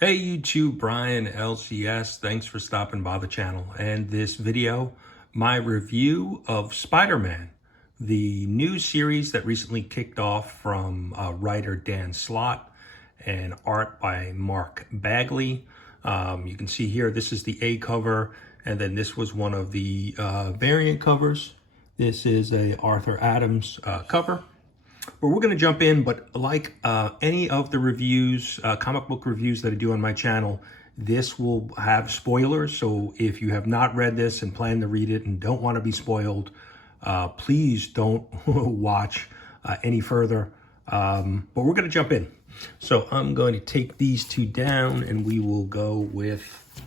Hey YouTube, Brian LCS, thanks for stopping by the channel. And this video, my review of Spider-Man, the new series that recently kicked off from writer Dan Slott and art by Mark Bagley. You can see here, this is the A cover, and then this was one of the variant covers. This is a Arthur Adams cover. But we're going to jump in, but like any of the reviews, comic book reviews that I do on my channel, this will have spoilers. So if you have not read this and plan to read it and don't want to be spoiled, please don't watch any further. But we're going to jump in. So I'm going to take these two down and we will go with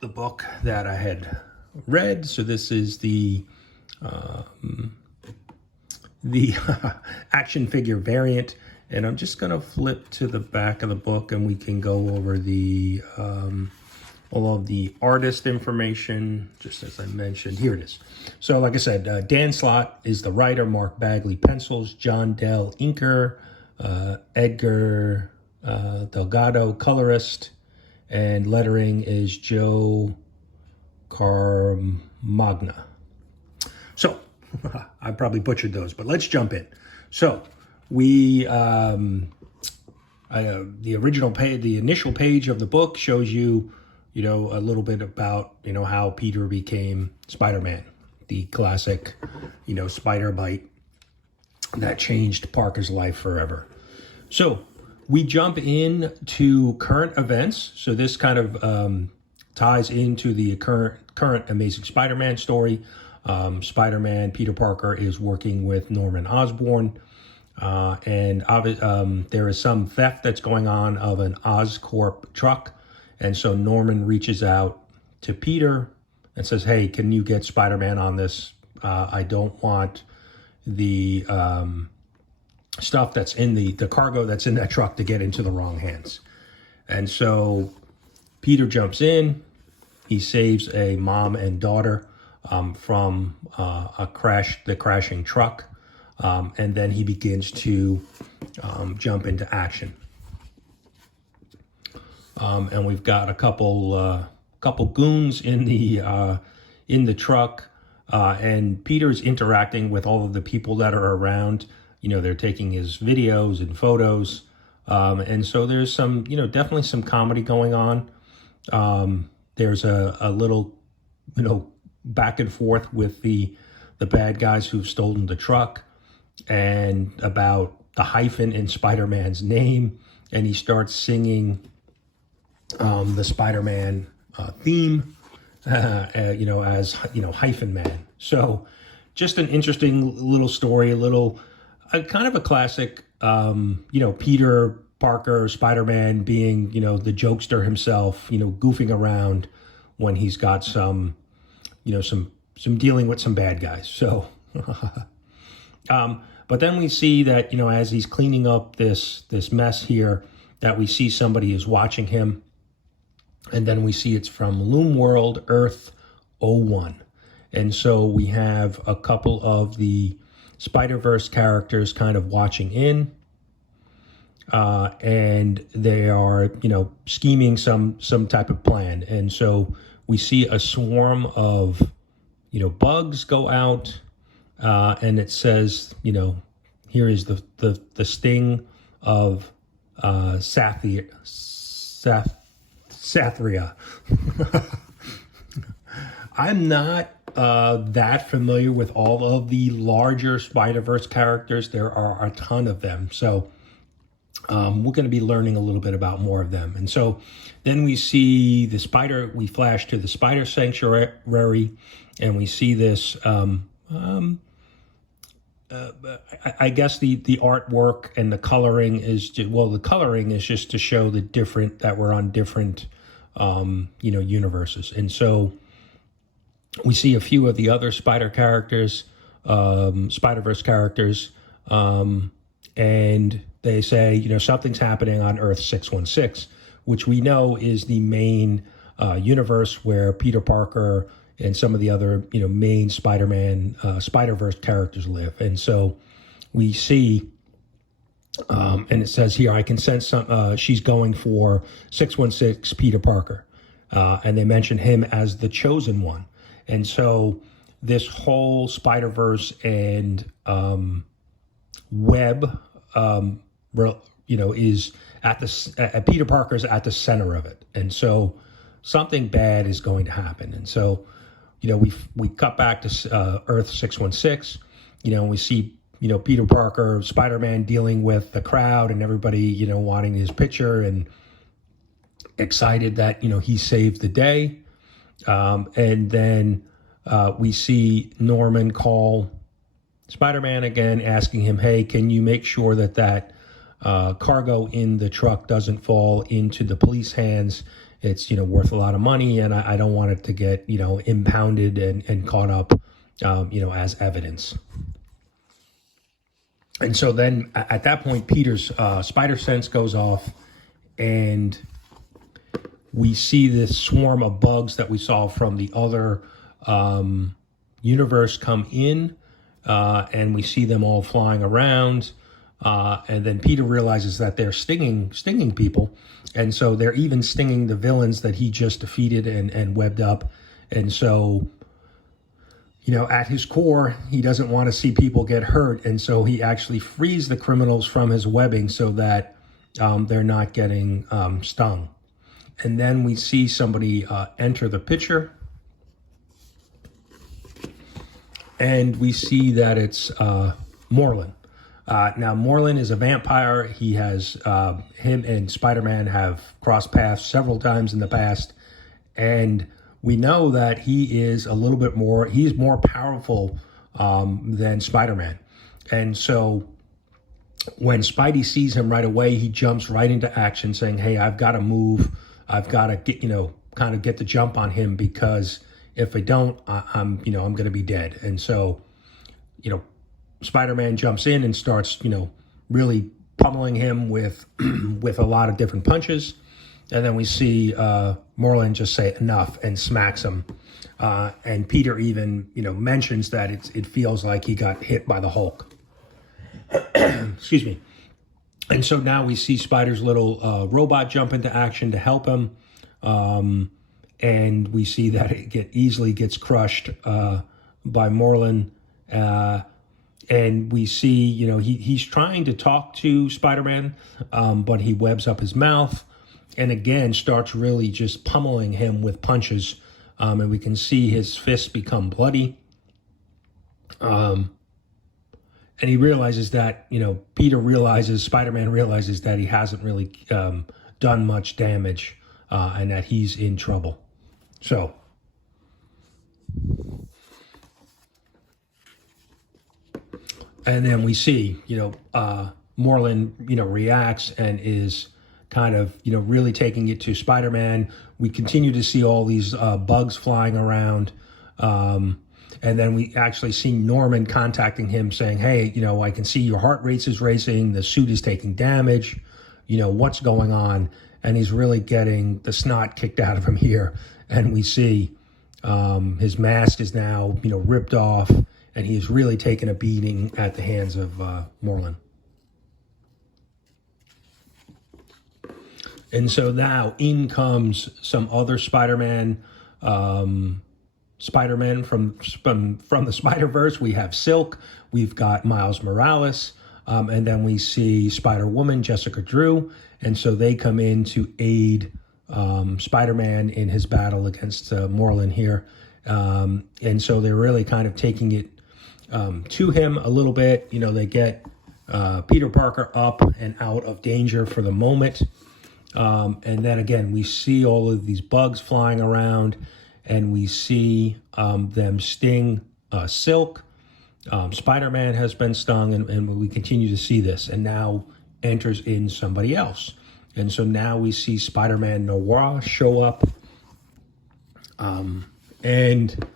the book that I had read. So this is the action figure variant, and I'm just going to flip to the back of the book and we can go over the all of the artist information, just as I mentioned. Here it is. So like I said, Dan Slott is the writer, Mark Bagley pencils, John Dell inker, Edgar Delgado colorist, and lettering is Joe Carmagna. So I probably butchered those, but let's jump in. So we, the original page, the initial page of the book shows you, a little bit about, how Peter became Spider-Man, the classic, spider bite that changed Parker's life forever. So we jump in to current events. So this kind of ties into the current Amazing Spider-Man story. Spider-Man, Peter Parker, is working with Norman Osborn, and there is some theft that's going on of an Oscorp truck, and so Norman reaches out to Peter and says, hey, can you get Spider-Man on this? I don't want the stuff that's in the cargo that's in that truck to get into the wrong hands. And so Peter jumps in, he saves a mom and daughter from the crashing truck, and then he begins to jump into action. And we've got a couple goons in the truck, and Peter's interacting with all of the people that are around. They're taking his videos and photos, and so there's some, definitely some comedy going on. There's a little, back and forth with the bad guys who've stolen the truck and about the hyphen in Spider-Man's name, and he starts singing the Spider-Man theme, as hyphen man. So just an interesting little story, kind of a classic, Peter Parker, Spider-Man being, the jokester himself, goofing around when he's got some dealing with some bad guys. So, but then we see that, as he's cleaning up this mess here, that we see somebody is watching him. And then we see it's from Loom World, Earth 01. And so we have a couple of the Spider-Verse characters kind of watching in. And they are, scheming some type of plan. And so we see a swarm of, bugs go out, and it says, here is the sting of Sathria. I'm not that familiar with all of the larger Spider-Verse characters. There are a ton of them. So we're going to be learning a little bit about more of them. And so then we see we flash to the Spider Sanctuary, and we see this, I guess the artwork and the coloring is, the coloring is just to show that we're on different, universes. And so we see a few of the other Spider characters, Spider-Verse characters, and they say, something's happening on Earth 616, which we know is the main universe where Peter Parker and some of the other, main Spider-Man, Spider-Verse characters live. And so we see And it says here, I can sense she's going for 616 Peter Parker. And they mention him as the chosen one. And so this whole Spider-Verse and web, is at Peter Parker's at the center of it. And so something bad is going to happen. And so, we cut back to Earth 616, and we see, Peter Parker, Spider-Man dealing with the crowd and everybody, wanting his picture and excited that, he saved the day. And then we see Norman call Spider-Man again, asking him, hey, can you make sure that cargo in the truck doesn't fall into the police hands? It's, worth a lot of money, and I don't want it to get, impounded and caught up, as evidence. And so then at that point, Peter's spider sense goes off, and we see this swarm of bugs that we saw from the other universe come in, and we see them all flying around. And then Peter realizes that they're stinging people. And so they're even stinging the villains that he just defeated and webbed up. And so, at his core, he doesn't want to see people get hurt. And so he actually frees the criminals from his webbing so that they're not getting stung. And then we see somebody enter the picture. And we see that it's Morlun. Now, Morlun is a vampire. He has, him and Spider-Man have crossed paths several times in the past. And we know that he is he's more powerful than Spider-Man. And so when Spidey sees him right away, he jumps right into action saying, hey, I've got to move. I've got to get, kind of get the jump on him, because if I don't, I'm going to be dead. And so, Spider-Man jumps in and starts, really pummeling him with with a lot of different punches. And then we see Moreland just say enough and smacks him. And Peter even, mentions that it feels like he got hit by the Hulk. Excuse me. And so now we see Spider's little robot jump into action to help him. And we see that it easily gets crushed by Morlun. And we see, he's trying to talk to Spider-Man, but he webs up his mouth and again starts really just pummeling him with punches. And we can see his fists become bloody. And he realizes that, Spider-Man realizes that he hasn't really done much damage and that he's in trouble. So, and then we see, Morlun, reacts and is kind of, really taking it to Spider-Man. We continue to see all these bugs flying around. And then we actually see Norman contacting him saying, hey, I can see your heart rate is racing. The suit is taking damage. What's going on? And he's really getting the snot kicked out of him here. And we see his mask is now, ripped off. And he is really taking a beating at the hands of Morlun. And so now in comes some other Spider-Man from the Spider-Verse. We have Silk, we've got Miles Morales, and then we see Spider-Woman, Jessica Drew. And so they come in to aid Spider-Man in his battle against Morlun here. And so they're really kind of taking it to him a little bit. They get Peter Parker up and out of danger for the moment. And then again, we see all of these bugs flying around, and we see them sting Silk. Spider-Man has been stung, and we continue to see this. And now enters in somebody else. And so now we see Spider-Man Noir show up. And,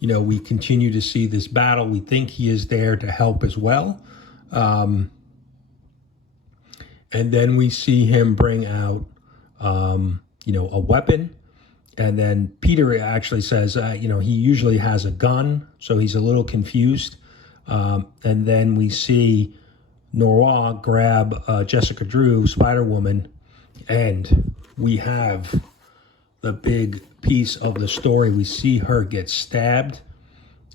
we continue to see this battle. We think he is there to help as well. And then we see him bring out, a weapon. And then Peter actually says, he usually has a gun, so he's a little confused. And then we see Noir grab Jessica Drew, Spider-Woman, and we have the big piece of the story. We see her get stabbed.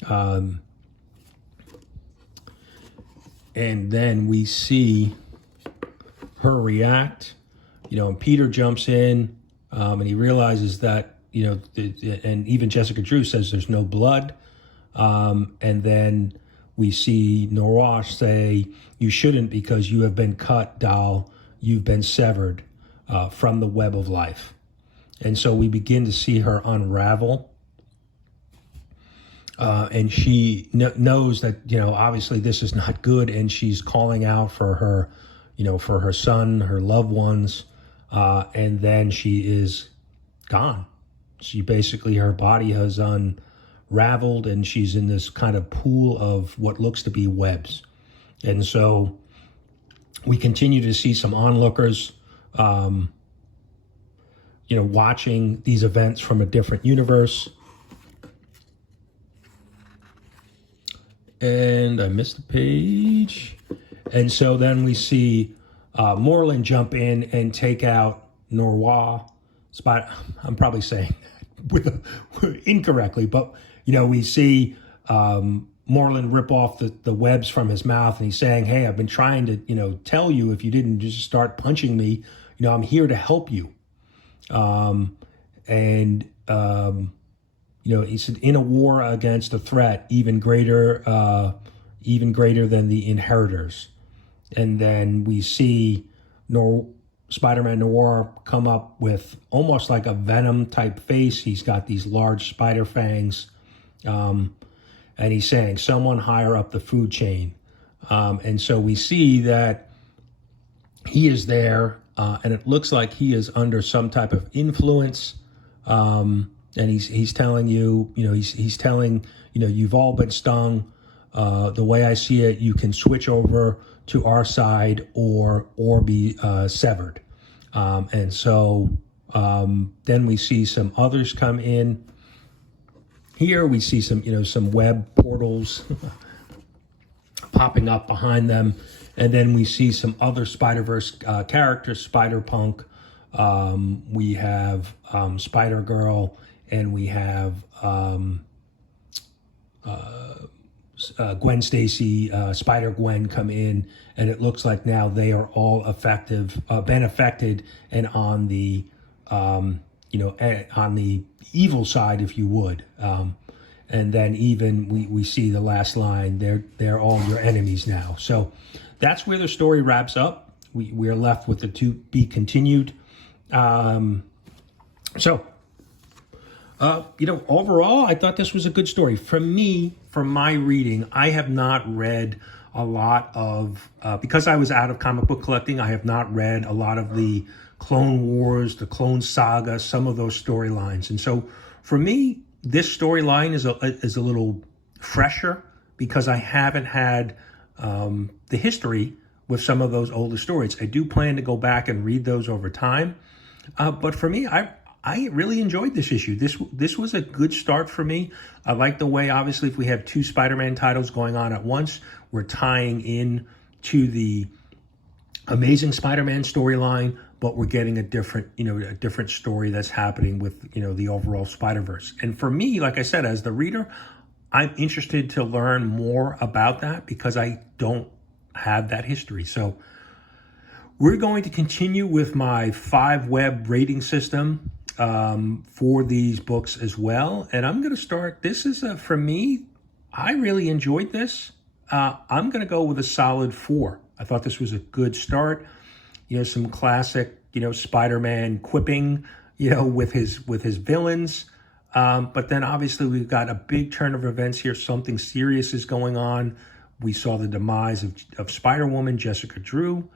And then we see her react, and Peter jumps in, and he realizes that, and even Jessica Drew says there's no blood. And then we see Noir say, "You shouldn't, because you have been cut, doll. You've been severed from the web of life." And so we begin to see her unravel. And she knows that, obviously this is not good. And she's calling out for her, for her son, her loved ones. And then she is gone. She basically, her body has unraveled and she's in this kind of pool of what looks to be webs. And so we continue to see some onlookers, watching these events from a different universe. And I missed the page. And so then we see Moreland jump in and take out Noir. I'm probably saying that incorrectly, but, we see Moreland rip off the webs from his mouth, and he's saying, "Hey, I've been trying to, tell you, if you didn't just start punching me, I'm here to help you." He said, "In a war against a threat even greater than the inheritors." And then we see Spider-Man Noir come up with almost like a Venom type face. He's got these large spider fangs. And he's saying, "Someone higher up the food chain." And so we see that he is there, and it looks like he is under some type of influence. And he's telling you, he's telling, you've all been stung. The way I see it, you can switch over to our side or be severed. And so then we see some others come in. Here we see some web portals popping up behind them. And then we see some other Spider-Verse characters, Spider-Punk. We have Spider-Girl, and we have Gwen Stacy, Spider-Gwen come in, and it looks like now they are all been affected, and on the, on the evil side, if you would. And then even we see the last line, they're all your enemies now. So that's where the story wraps up. We are left with the to be continued. Overall, I thought this was a good story. For me, from my reading, I have not read a lot of, because I was out of comic book collecting, I have not read a lot of the Clone Wars, the Clone Saga, some of those storylines. And so for me, this storyline is a little fresher because I haven't had the history with some of those older stories. I do plan to go back and read those over time. But for me, I really enjoyed this issue. This was a good start for me. I like the way, obviously, if we have two Spider-Man titles going on at once, we're tying in to the Amazing Spider-Man storyline, but we're getting a different story that's happening with, the overall Spider-Verse. And for me, like I said, as the reader, I'm interested to learn more about that because I don't have that history. So we're going to continue with my 5-web rating system for these books as well. And I'm going to start, this is for me, I really enjoyed this. I'm going to go with a solid 4. I thought this was a good start. Some classic, Spider-Man quipping, with his villains. But then obviously we've got a big turn of events here. Something serious is going on. We saw the demise of Spider-Woman, Jessica Drew.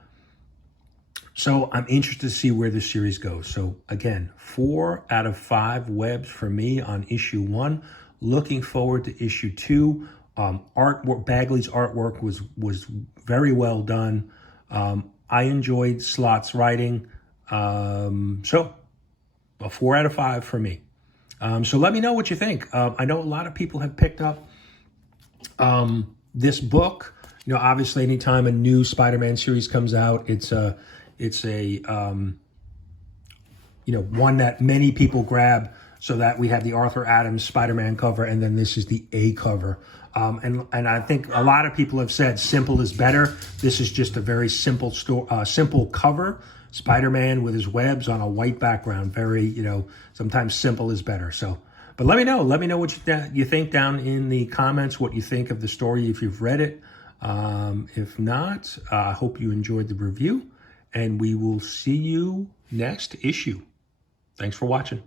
So I'm interested to see where this series goes. So again, 4 out of 5 webs for me on issue 1. Looking forward to issue 2. Bagley's artwork was very well done. I enjoyed Slott's writing. So a 4 out of 5 for me. So let me know what you think. I know a lot of people have picked up this book. You know, obviously, anytime a new Spider-Man series comes out, it's a you know, one that many people grab, so that we have the Arthur Adams Spider-Man cover, and then this is the A cover. And I think a lot of people have said simple is better. This is just a very simple simple cover. Spider-Man with his webs on a white background. Very, you know, sometimes simple is better. So, but let me know. Let me know what you think down in the comments, what you think of the story if you've read it. If not, I hope you enjoyed the review, and we will see you next issue. Thanks for watching.